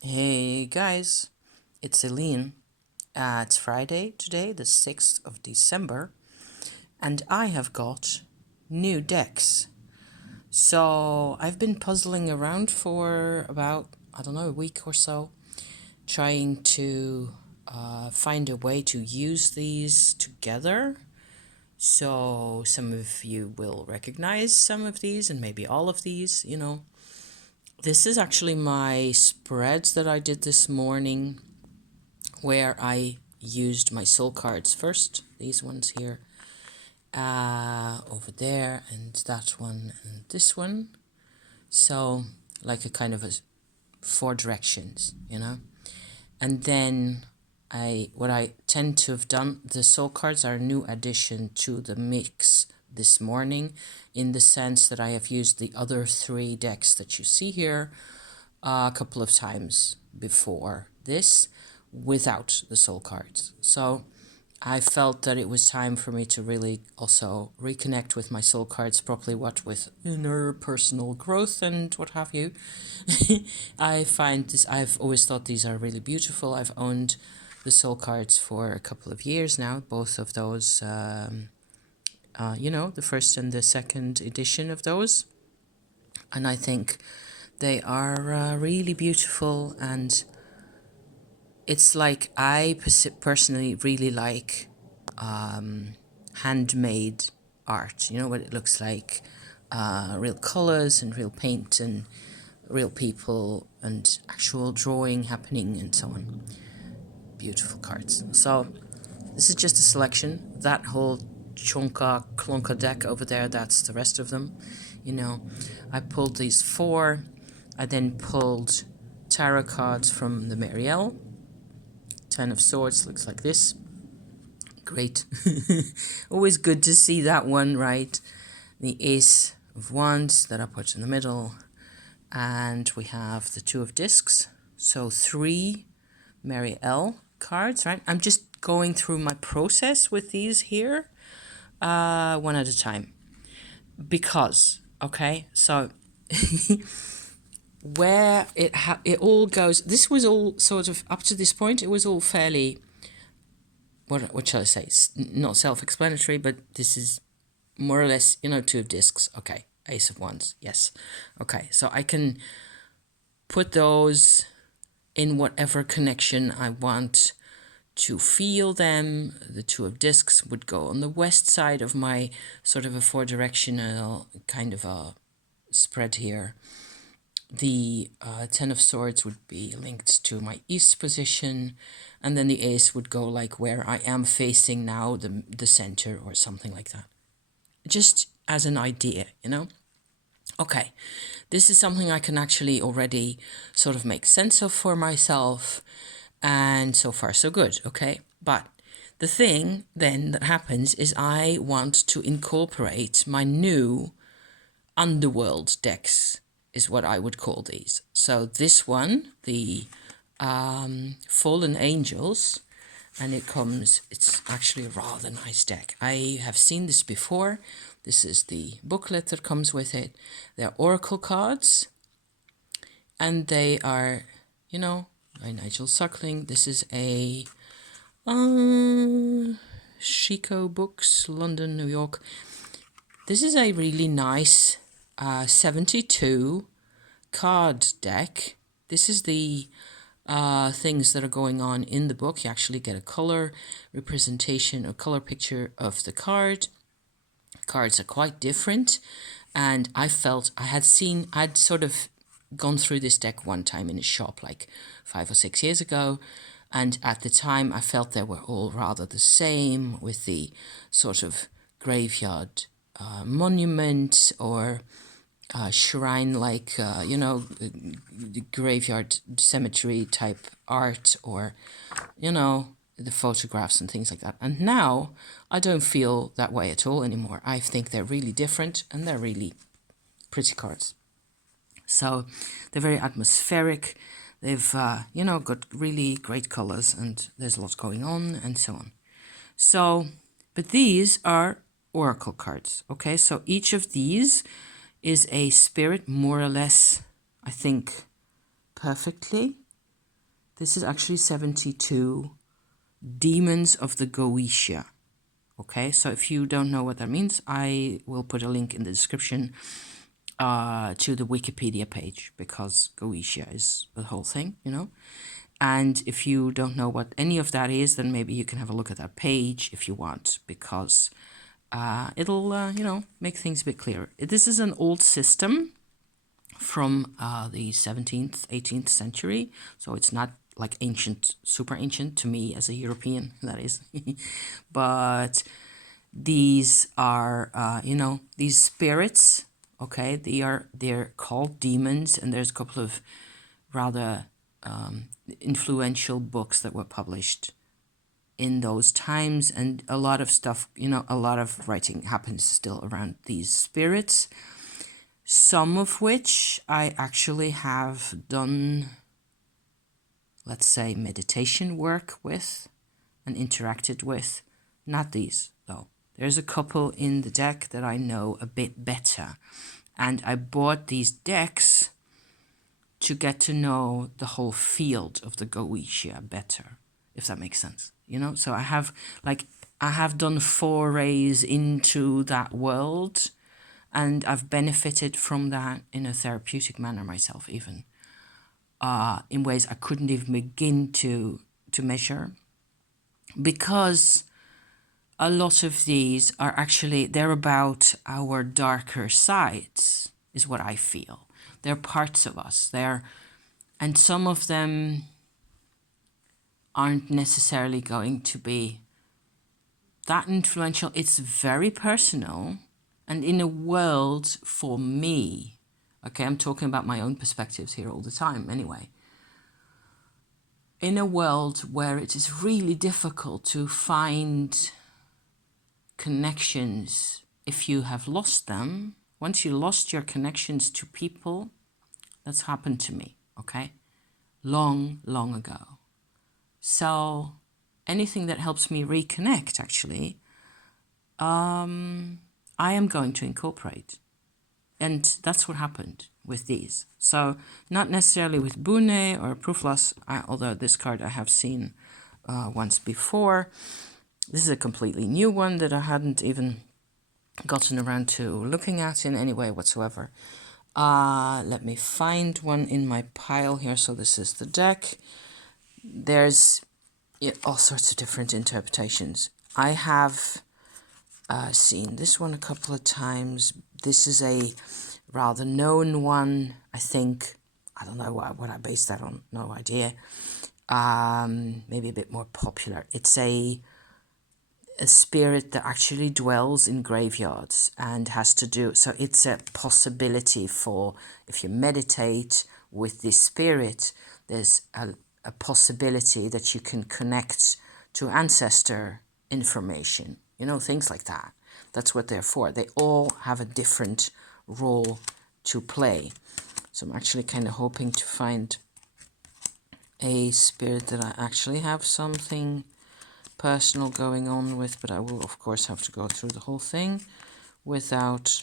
Hey guys, it's Eileen. It's Friday today, the 6th of December, and I have got new decks. So I've been puzzling around for about, I don't know, a week or so, trying to find a way to use these together. So some of you will recognize some of these and maybe all of these. This is actually my spreads that I did this morning, where I used my soul cards first, these ones here, over there, and that one, and this one. So, like a kind of a 4 directions. And then what I tend to have done, the soul cards are a new addition to the mix this morning, in the sense that I have used the other 3 decks that you see here a couple of times before this without the soul cards. So I felt that it was time for me to really also reconnect with my soul cards properly, what with inner personal growth and what have you. I find this, I've always thought these are really beautiful. I've owned the soul cards for a couple of years now, both of those, the first and the second edition of those. And I think they are really beautiful, and it's like I personally really like handmade art. You know what it looks like, real colors and real paint and real people and actual drawing happening and so on. Beautiful cards. So this is just a selection. That whole chunka clunka deck over there, that's the rest of them. I pulled these 4. I then pulled tarot cards from the Marielle. 10 of Swords looks like this. Great. Always good to see that one, right? The Ace of Wands that I put in the middle. And we have the 2 of Discs. So 3 Marielle cards, right? I'm just going through my process with these here, one at a time. Because, okay, so where it all goes, this was all sort of, up to this point, it was all fairly, what shall I say, not self-explanatory, but this is more or less, 2 of Discs, okay, Ace of Wands, yes, okay, so I can put those in whatever connection I want to feel them. The 2 of Discs would go on the west side of my sort of a 4-directional kind of a spread here. The 10 of Swords would be linked to my east position, and then the Ace would go like where I am facing now, the center or something like that. Just as an idea. Okay, this is something I can actually already sort of make sense of for myself, and so far so good, okay? But the thing then that happens is I want to incorporate my new underworld decks, is what I would call these. So this one, the Fallen Angels, and it's actually a rather nice deck. I have seen this before. This is the booklet that comes with it. They're oracle cards, and they are, by Nigel Suckling. This is a Chico Books, London, New York. This is a really nice 72 card deck. This is the things that are going on in the book. You actually get a color representation, a color picture of the card. Cards are quite different, and I felt I'd sort of gone through this deck one time in a shop like 5 or 6 years ago, and at the time I felt they were all rather the same, with the sort of graveyard monument or shrine, like graveyard cemetery type art, or the photographs and things like that. And now I don't feel that way at all anymore. I think they're really different, and they're really pretty cards. So they're very atmospheric. They've got really great colors, and there's a lot going on and so on. So, but these are oracle cards. Okay, so each of these is a spirit, more or less, I think, perfectly. This is actually 72 demons of the Goetia. Okay, so if you don't know what that means, I will put a link in the description to the Wikipedia page, because Goetia is the whole thing, you know. And if you don't know what any of that is, then maybe you can have a look at that page if you want, because it'll, you know, make things a bit clearer. This is an old system from the 17th, 18th century, so it's not like ancient, super ancient to me as a European, that is. But these are, you know, these spirits, okay, they're called demons, and there's a couple of rather influential books that were published in those times, and a lot of stuff, you know, a lot of writing happens still around these spirits, some of which I actually have done, let's say, meditation work with and interacted with. Not these, though. There's a couple in the deck that I know a bit better, and I bought these decks to get to know the whole field of the Goetia better, if that makes sense, you know. So I have done forays into that world, and I've benefited from that in a therapeutic manner myself, even in ways I couldn't even begin to measure, because a lot of these are actually, they're about our darker sides, is what I feel. They're parts of us. And some of them aren't necessarily going to be that influential. It's very personal, and in a world, for me, okay, I'm talking about my own perspectives here all the time anyway, in a world where it is really difficult to find connections if you have lost them. Once you lost your connections to people, that's happened to me, okay? Long, long ago. So anything that helps me reconnect, actually, I am going to incorporate. And that's what happened with these. So not necessarily with Bune or Proof Loss, although this card I have seen once before. This is a completely new one that I hadn't even gotten around to looking at in any way whatsoever. Let me find one in my pile here. So this is the deck. There's all sorts of different interpretations. I have seen this one a couple of times. This is a rather known one, I think. I don't know what I based that on, no idea. Maybe a bit more popular. It's a spirit that actually dwells in graveyards and has to do, so it's a possibility for, if you meditate with this spirit, there's a possibility that you can connect to ancestor information, you know, things like that. That's what they're for. They all have a different role to play. So I'm actually kind of hoping to find a spirit that I actually have something personal going on with, but I will of course have to go through the whole thing without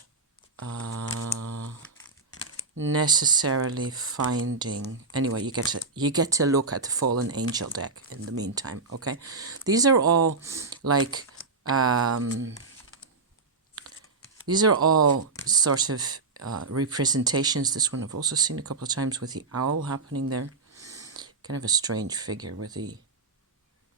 necessarily finding. Anyway, you get to look at the Fallen Angel deck in the meantime. Okay, these are all like these are all sort of representations. This one I've also seen a couple of times with the owl happening there. Kind of a strange figure with the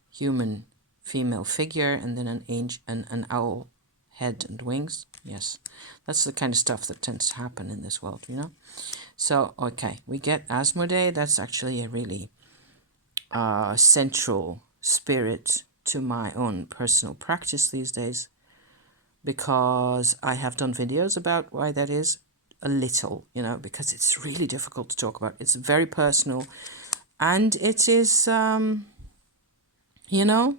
human female figure and then an owl head and wings. Yes, that's the kind of stuff that tends to happen in this world, you know. So okay, we get Asmodee. That's actually a really central spirit to my own personal practice these days, because I have done videos about why that is a little, you know, because it's really difficult to talk about. It's very personal, and it is you know,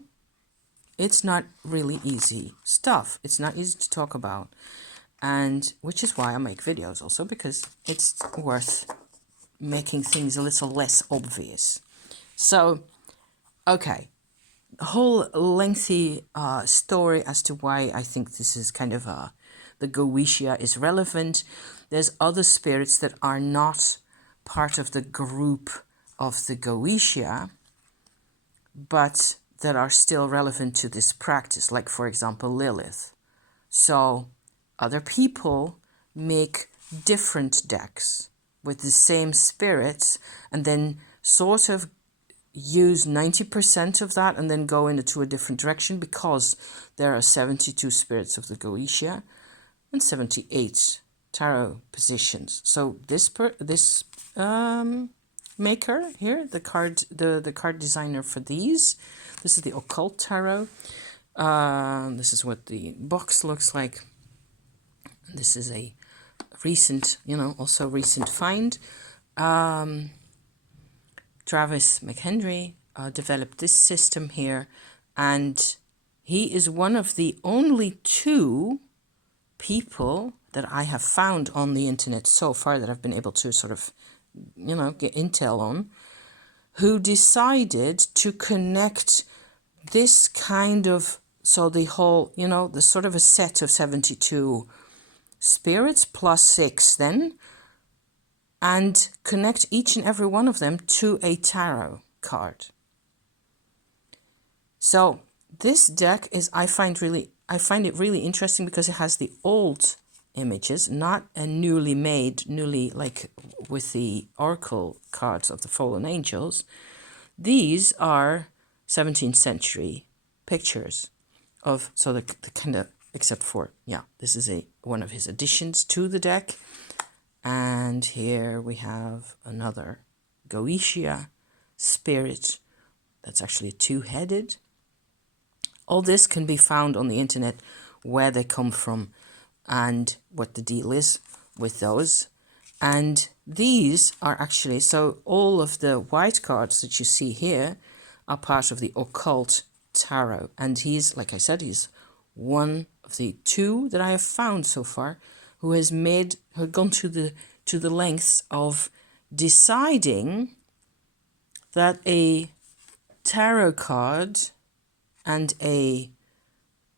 it's not really easy stuff. It's not easy to talk about. And which is why I make videos also, because it's worth making things a little less obvious. So, okay. A whole lengthy story as to why I think this is kind of the Goetia is relevant. There's other spirits that are not part of the group of the Goetia, but that are still relevant to this practice, like, for example, Lilith. So other people make different decks with the same spirits and then sort of use 90% of that and then go into a different direction, because there are 72 spirits of the Goetia and 78 tarot positions. So this maker here, the card designer for these, this is the Occult Tarot. This is what the box looks like. This is a recent, also recent find. Travis McHenry developed this system here, and he is one of the only 2 people that I have found on the internet so far that I've been able to sort of, get intel on, who decided to connect this kind of, so the whole, the sort of a set of 72 spirits plus 6 then, and connect each and every one of them to a tarot card. So this deck is, I find it really interesting because it has the old images, not a newly like with the oracle cards of the fallen angels. These are 17th century pictures of, so the kind of, except for, this is one of his additions to the deck. And here we have another Goetia spirit that's actually 2-headed. All this can be found on the internet, where they come from and what the deal is with those. And these are actually, so all of the white cards that you see here are part of the Occult Tarot. And he's, like I said, he's one of the 2 that I have found so far who has gone to the lengths of deciding that a tarot card and a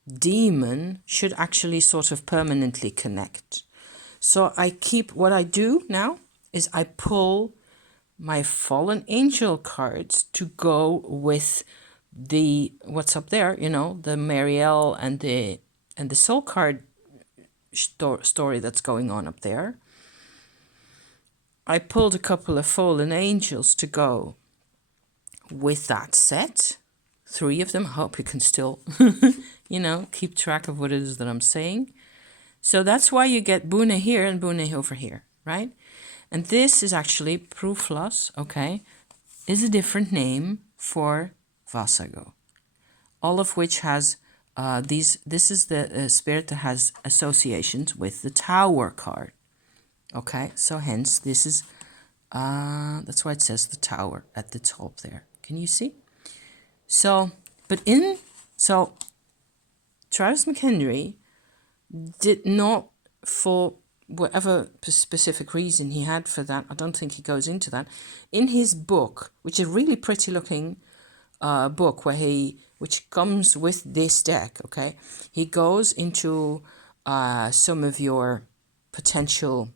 demon should actually sort of permanently connect. So what I do now is I pull my fallen angel cards to go with the, what's up there, the Marielle and the soul card story that's going on up there. I pulled a couple of fallen angels to go with that set, 3 of them. I hope you can still, keep track of what it is that I'm saying. So that's why you get Bune here and Bune over here, right? And this is actually Pruflas, okay, is a different name for Vasago. All of which has this is the spirit that has associations with the Tower card. Okay, so hence this is, that's why it says the Tower at the top there. Can you see? So, Travis McHenry did not, for whatever specific reason he had for that, I don't think he goes into that, in his book, which is a really pretty looking book which comes with this deck, okay? He goes into some of your potential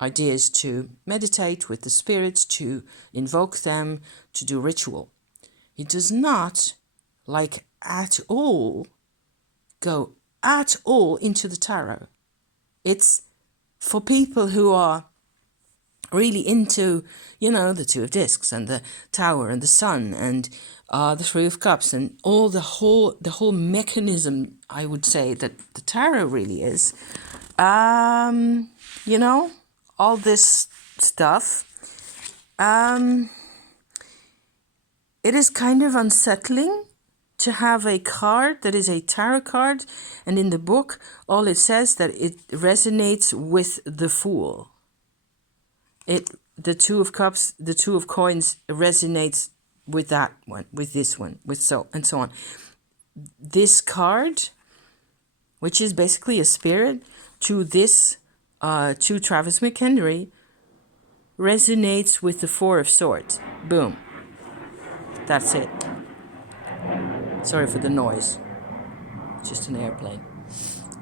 ideas to meditate with the spirits, to invoke them, to do ritual. He does not, like, at all go at all into the tarot. It's for people who are really into, the 2 of Discs and the Tower and the Sun and the 3 of Cups and all the whole mechanism, I would say, that the tarot really is. All this stuff. It is kind of unsettling to have a card that is a tarot card, and in the book, all it says that it resonates with the Fool. The 2 of Cups, the 2 of Coins resonates with that one, with this one, and so on. This card, which is basically a spirit, to Travis McHenry, resonates with the 4 of Swords. Boom. That's it. Sorry for the noise. It's just an airplane.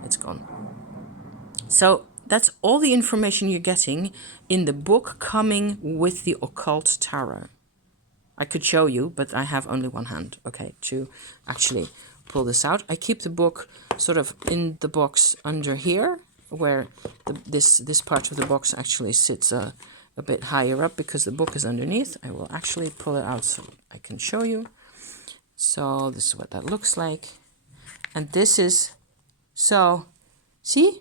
It's gone. So that's all the information you're getting in the book coming with the Occult Tarot. I could show you, but I have only one hand, okay, to actually pull this out. I keep the book sort of in the box under here, where this part of the box actually sits a bit higher up because the book is underneath. I will actually pull it out so I can show you. So this is what that looks like. And this is, so, see?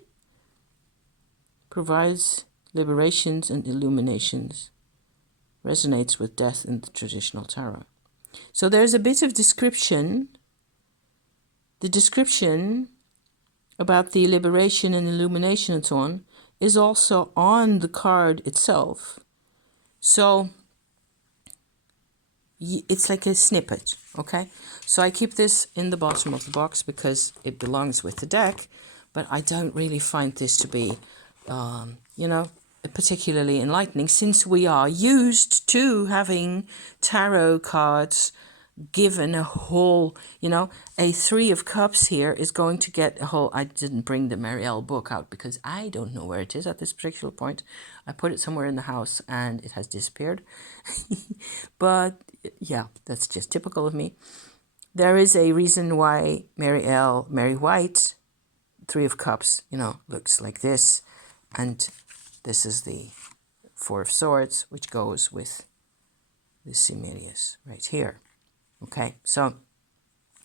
Provides liberations and illuminations. Resonates with death in the traditional tarot. So there's a bit of description. The description about the liberation and illumination and so on is also on the card itself. So it's like a snippet, okay? So I keep this in the bottom of the box because it belongs with the deck, but I don't really find this to be, you know, particularly enlightening, since we are used to having tarot cards given a whole, you know, a 3 of Cups here is going to get a whole. I didn't bring the Marielle book out because I don't know where it is at this particular point. I put it somewhere in the house and it has disappeared. But yeah, that's just typical of me. There is a reason why Mary White, 3 of Cups, you know, looks like this. And this is the 4 of Swords, which goes with the Sirius right here. Okay, so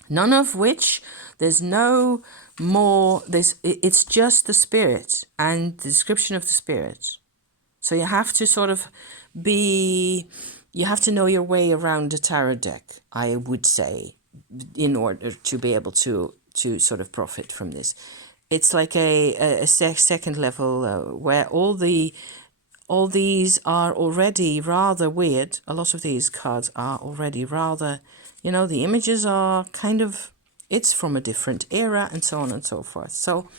none of which, there's no more, it's just the spirit and the description of the spirit. So you have to sort of you have to know your way around a tarot deck, I would say, in order to be able to sort of profit from this. It's like a second level where all these are already rather weird. A lot of these cards are already rather, you know, the images are kind of, it's from a different era and so on and so forth. So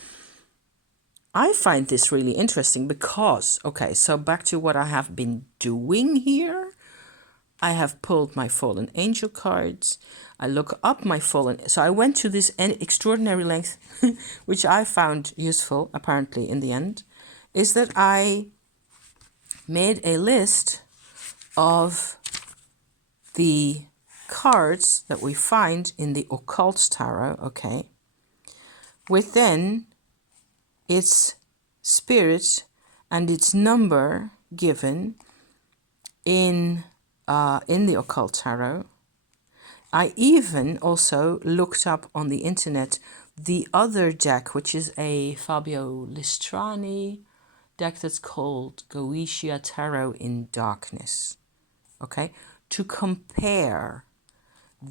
I find this really interesting because, okay, so back to what I have been doing here. I have pulled my fallen angel cards. I look up my fallen. So I went to this extraordinary length, which I found useful, apparently, in the end, is that I made a list of the cards that we find in the Occult Tarot, okay, with then its spirit and its number given in the Occult Tarot. I even also looked up on the internet the other deck, which is a Fabio Listrani deck that's called Goetia and Tarot in Darkness, okay, to compare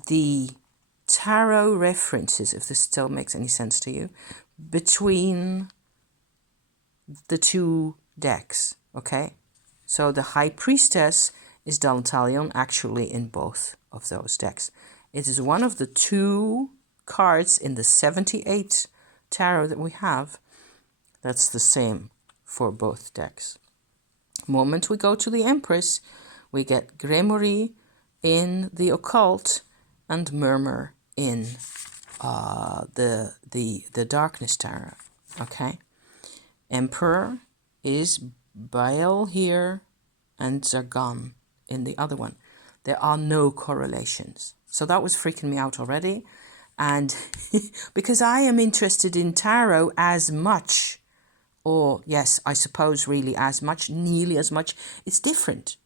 the tarot references, if this still makes any sense to you, between the 2 decks, okay? So the High Priestess is Dantalion actually in both of those decks. It is one of the 2 cards in the 78 tarot that we have that's the same for both decks. Moment we go to the Empress, we get Grimoire in the Occult and Murmur in the Darkness Tarot, okay? Emperor is Baal here and Zargon in the other one. There are no correlations. So that was freaking me out already. And because I am interested in tarot as much, or yes, I suppose really as much, nearly as much, it's different,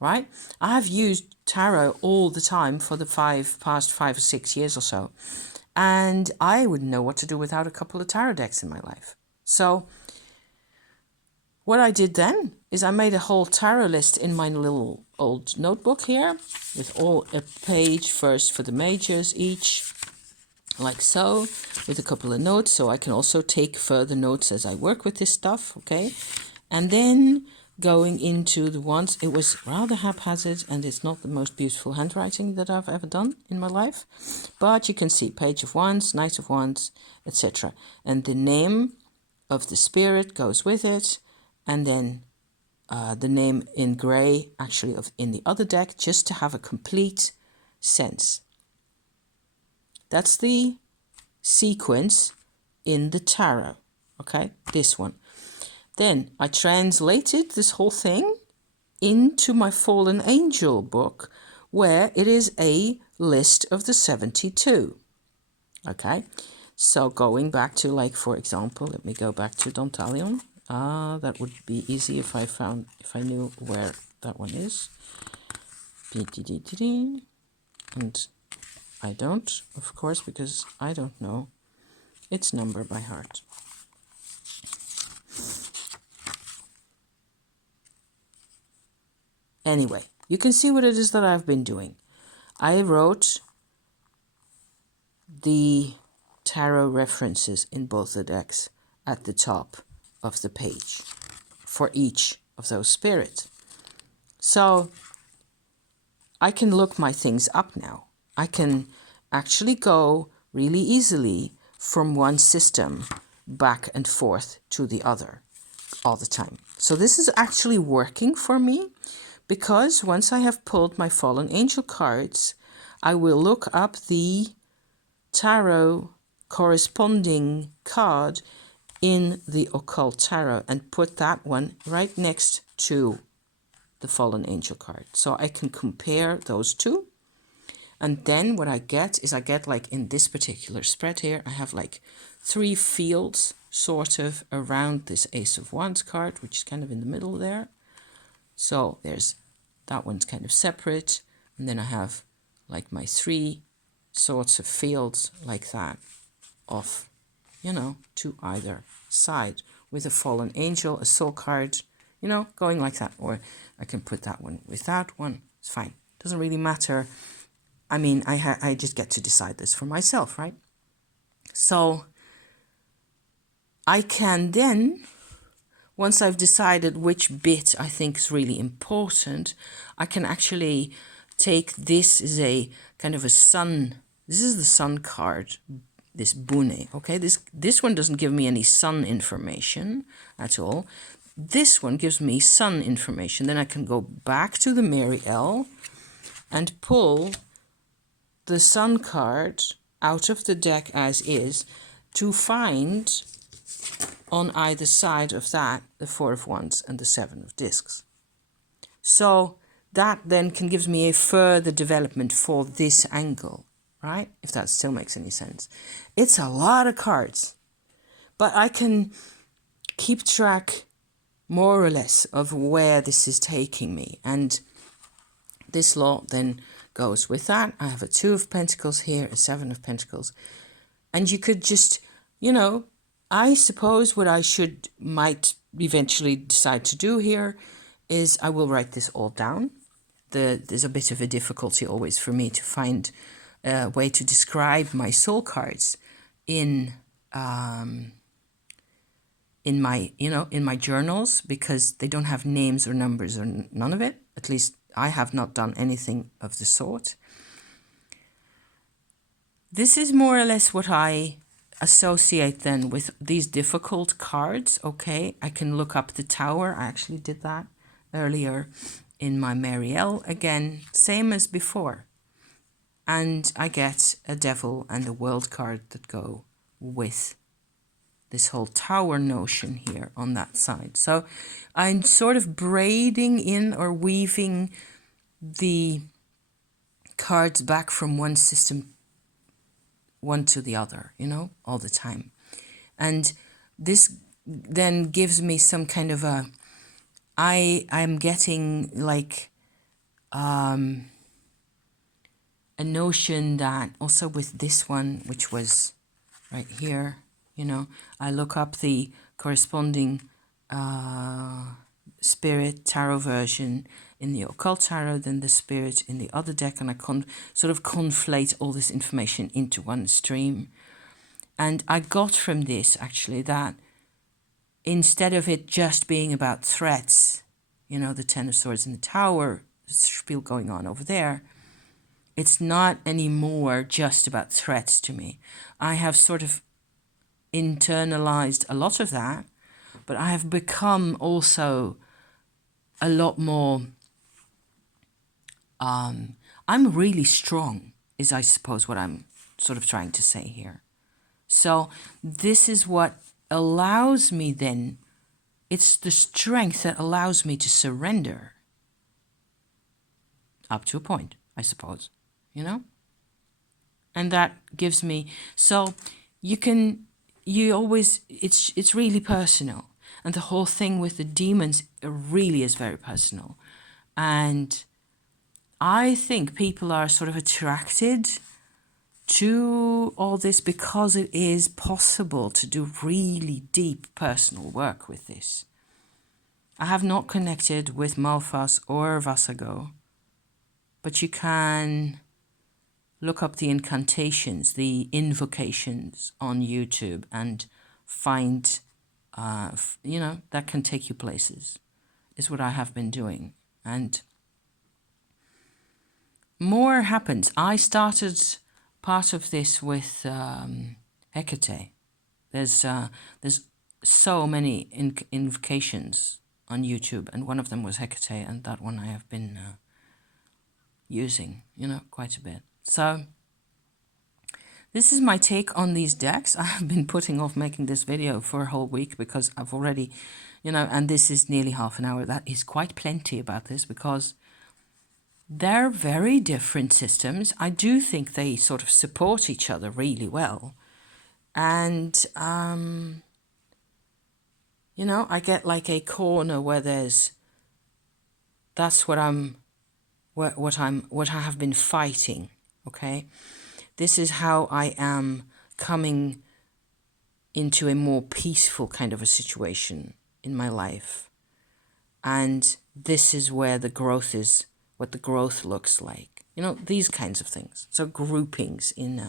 right? I've used tarot all the time for the past 5 or 6 years or so. And I wouldn't know what to do without a couple of tarot decks in my life. So what I did then is I made a whole tarot list in my little old notebook here with a page first for the majors each, like so, with a couple of notes, so I can also take further notes as I work with this stuff, okay? And then going into the ones, it was rather haphazard and it's not the most beautiful handwriting that I've ever done in my life, but you can see Page of Wands, Knight of Wands, etc. And the name of the spirit goes with it, and then the name in grey actually in the other deck, just to have a complete sense. That's the sequence in the tarot, okay, this one. Then I translated this whole thing into my Fallen Angel book, where it is a list of the 72. Okay, so going back to, like, for example, let me go back to Dantalion. That would be easy if I knew where that one is. And I don't, of course, because I don't know its number by heart. Anyway, you can see what it is that I've been doing. I wrote the tarot references in both the decks at the top of the page for each of those spirits. So I can look my things up now. I can actually go really easily from one system back and forth to the other all the time. So this is actually working for me, because once I have pulled my fallen angel cards, I will look up the tarot corresponding card in the occult tarot and put that one right next to the fallen angel card. So I can compare those two. And then what I get is, like in this particular spread here, I have like 3 fields sort of around this Ace of Wands card, which is kind of in the middle there. So there's that one's kind of separate. And then I have like my 3 sorts of fields like that off, to either side, with a fallen angel, a soul card, going like that. Or I can put that one with that one. It's fine. Doesn't really matter. I mean, I just get to decide this for myself, right? So I can then, once I've decided which bit I think is really important, I can actually take this as a kind of a sun. This is the sun card, this Bune, okay? This one doesn't give me any sun information at all. This one gives me sun information. Then I can go back to the Mary L and pull the sun card out of the deck as is to find on either side of that the 4 of Wands and the 7 of Discs. So that then gives me a further development for this angle, right? If that still makes any sense. It's a lot of cards, but I can keep track more or less of where this is taking me. And this lot then goes with that. I have a 2 of Pentacles here, a 7 of Pentacles. And you could just, I suppose what I might eventually decide to do here is I will write this all down. There's a bit of a difficulty always for me to find a way to describe my soul cards in my journals, because they don't have names or numbers or none of it. At least I have not done anything of the sort. This is more or less what I associate then with these difficult cards, okay? I can look up the Tower. I actually did that earlier in my Marielle. Again, same as before. And I get a Devil and a World card that go with this whole Tower notion here on that side. So I'm sort of braiding in or weaving the cards back from one system, one to the other, all the time. And this then gives me some kind of I'm getting like a notion that also with this one, which was right here, I look up the corresponding spirit tarot version in the occult tarot, then the spirit in the other deck, and I sort of conflate all this information into one stream. And I got from this actually that instead of it just being about threats, the 10 of Swords and the Tower spiel going on over there, it's not anymore just about threats to me. I have sort of internalized a lot of that, but I have become also a lot more, I'm really strong, is I suppose what I'm sort of trying to say here. So this is what allows me then, it's the strength that allows me to surrender up to a point. I suppose, you know? And that gives me, so it's really personal. And the whole thing with the demons really is very personal. And I think people are sort of attracted to all this because it is possible to do really deep personal work with this. I have not connected with Malphas or Vasago, but you can look up the incantations, the invocations on YouTube and find, that can take you places, is what I have been doing. And more happens. I started part of this with Hecate. There's so many invocations on YouTube, and one of them was Hecate, and that one I have been using, quite a bit. So this is my take on these decks. I have been putting off making this video for a whole week because I've already, and this is nearly half an hour. That is quite plenty about this because they're very different systems. I do think they sort of support each other really well. And, I get like a corner where that's what I have been fighting, okay? This is how I am coming into a more peaceful kind of a situation in my life. And this is where the growth is, what the growth looks like. These kinds of things. So groupings in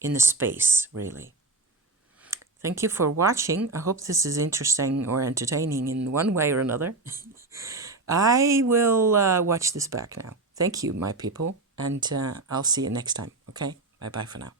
the space, really. Thank you for watching. I hope this is interesting or entertaining in one way or another. I will watch this back now. Thank you, my people. And I'll see you next time. Okay? Bye-bye for now.